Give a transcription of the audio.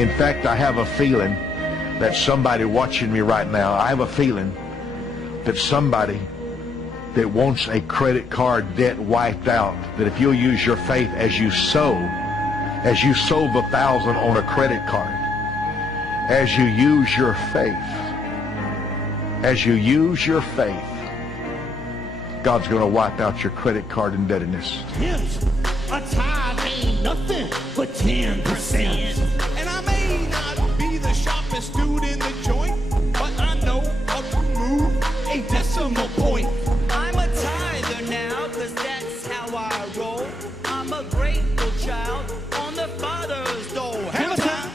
In fact, I have a feeling that somebody watching me right now, I have a feeling that somebody that wants a credit card debt wiped out, that if you'll use your faith as you sow the 1,000 on a credit card, as you use your faith, God's going to wipe out your credit card indebtedness. A tithe ain't nothing but 10%. And I may not be the sharpest dude in the joint, but I know how to move a decimal point. I'm a tither now, cause that's how I roll. I'm a grateful child on the Father's dole. Hammer time.